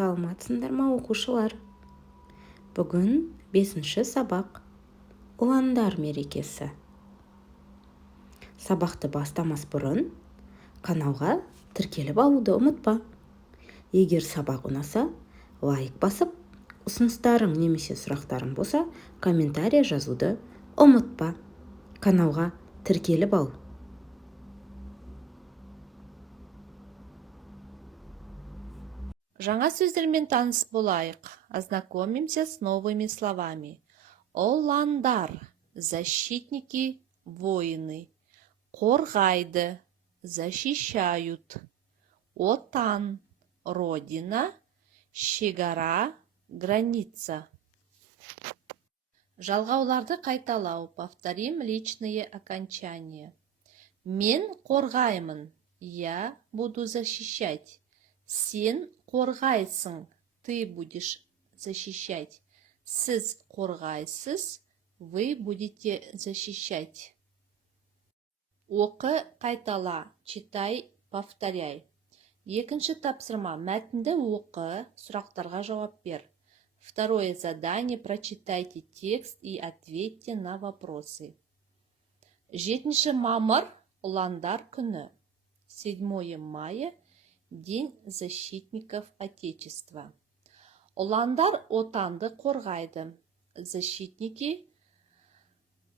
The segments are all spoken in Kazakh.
Саламатсыңдар ма, оқушылар? Бүгін 5-ші сабақ. Ұландар мерекесі. Сабақты бастамас бұрын каналға тіркеліп алуды ұмытпа. Егер сабақ ұнаса, лайк басып, ұсыныстарың немесе сұрақтарың болса, комментарий жазуды ұмытпа. Каналға тіркеліп ал. Жаңа сөздермен таныс болайық. Ознакомимся с новыми словами. Оландар, защитники, воины. Қорғайды, защищают. Отан, родина. Шекара, граница. Жалғауларды қайталау. Повторим личные окончания. Мен қорғаймын. Я буду защищать. Сен қорғайсың. Ты будешь защищать. Сіз қорғайсыз. Вы будете защищать. Оқы, қайтала. Читай, повторяй. Екінші тапсырма. Мәтінді оқы, сұрақтарға жауап бер. Второе задание. Прочитайте текст и ответьте на вопросы. 7 мамыр Ұландар күні. 7 мая. День защитников Отечества. Ұландар отанды қорғайды. Защитники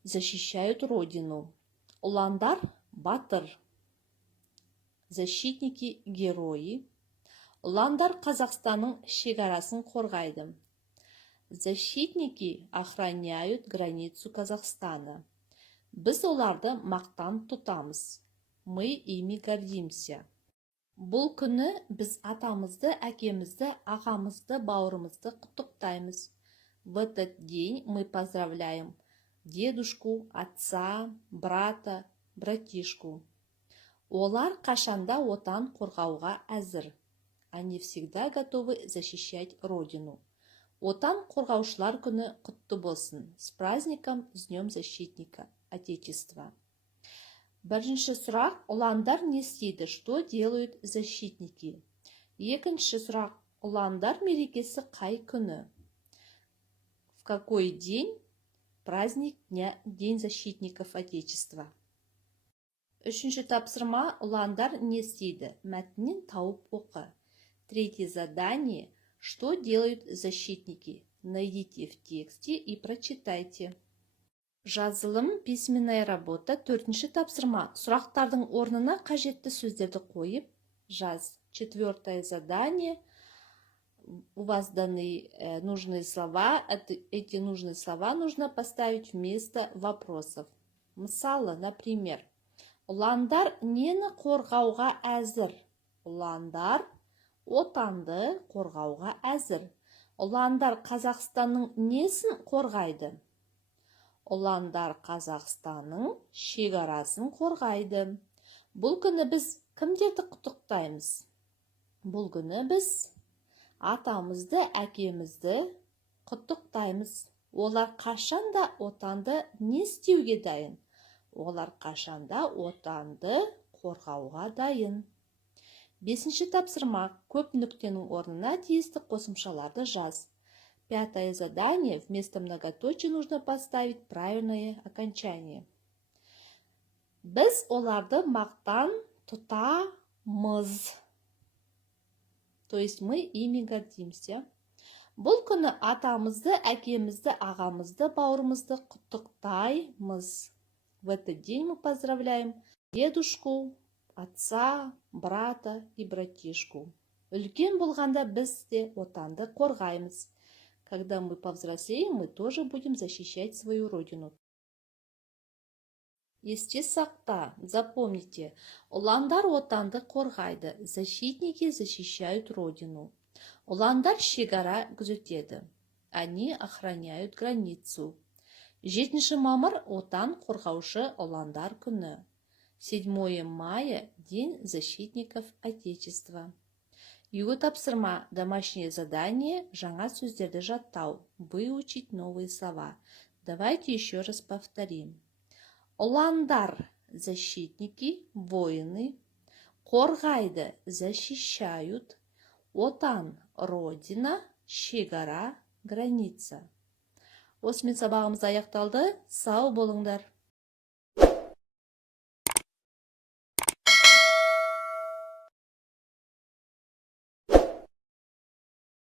защищают родину. Ұландар батыр. Защитники герои. Ұландар Қазақстанның шекарасын қорғайды. Защитники охраняют границу Казахстана. Біз оларды мақтан тұтамыз. Мы ими гордимся. Бұл күні біз атамызды, әкемізді, ағамызды, бауырымызды құттықтаймыз. В этот день мы поздравляем дедушку, отца, брата, братишку. Олар қашанда отан қорғауға әзір. Они всегда готовы защищать родину. Отан қорғаушылар күні құтты болсын. С праздником, с Днем защитника Отечества. Бірінші сұрақ. Ұландар не істейді? Что делают защитники? Екінші сұрақ. Ұландар мерекесі қай күні? В какой день праздник День защитников Отечества? Үшінші тапсырма. Ұландар не істейді? Мәтіннен тауып оқы. Третье задание. Что делают защитники? Найдите в тексте и прочитайте. Жазылым, письменная работа. 4-ші тапсырма. Сұрақтардың орнына қажетті сөздерді қойып жаз. 4-е задание. У вас даны нужные слова. Эти нужные слова нужно поставить вместо вопросов. Мысалы, например, Ұландар нені қорғауға әзір? Ұландар отанды қорғауға әзір. Ұландар Қазақстанның несін қорғайды? Ұландар Қазақстанның шекарасын қорғайды. Бұл күні біз кімдерді құттықтаймыз? Бұл күні біз атамызды, әкемізді құттықтаймыз. Олар қашанда отанды не істеуге дайын? Олар қашанда отанды қорғауға дайын. 5-ші тапсырма. Көп нүктенің орнына тиісті қосымшаларды жаз. 5-е задание. Вместо многоточия нужно поставить правильное окончание. Біз оларды мақтан тұтамыз. То есть мы ими гордимся. Бұл күні атамызды, әкемізді, ағамызды, бауырымызды құттықтаймыз. В этот день мы поздравляем дедушку, отца, брата и братишку. Үлкен болғанда біз де отанды қорғаймыз. Когда мы повзрослеем, мы тоже будем защищать свою родину. Есте сақта, запомните, ұландар отанды қорғайды. Защитники защищают родину. Ұландар шекара күзетеді. Они охраняют границу. 7 мамыр отан қорғаушы ұландар күні. 7 мая – День защитников Отечества. Юго тапсырма. Домашнее задание. Жаңа сөздерді жаттау. Выучить новые слова. Давайте еще раз повторим. Ұландар – защитники, воины. Қорғайды – защищают. Отан – Родина, шекара, граница. Осымен сабағымыз аяқталды. Сау болыңдар.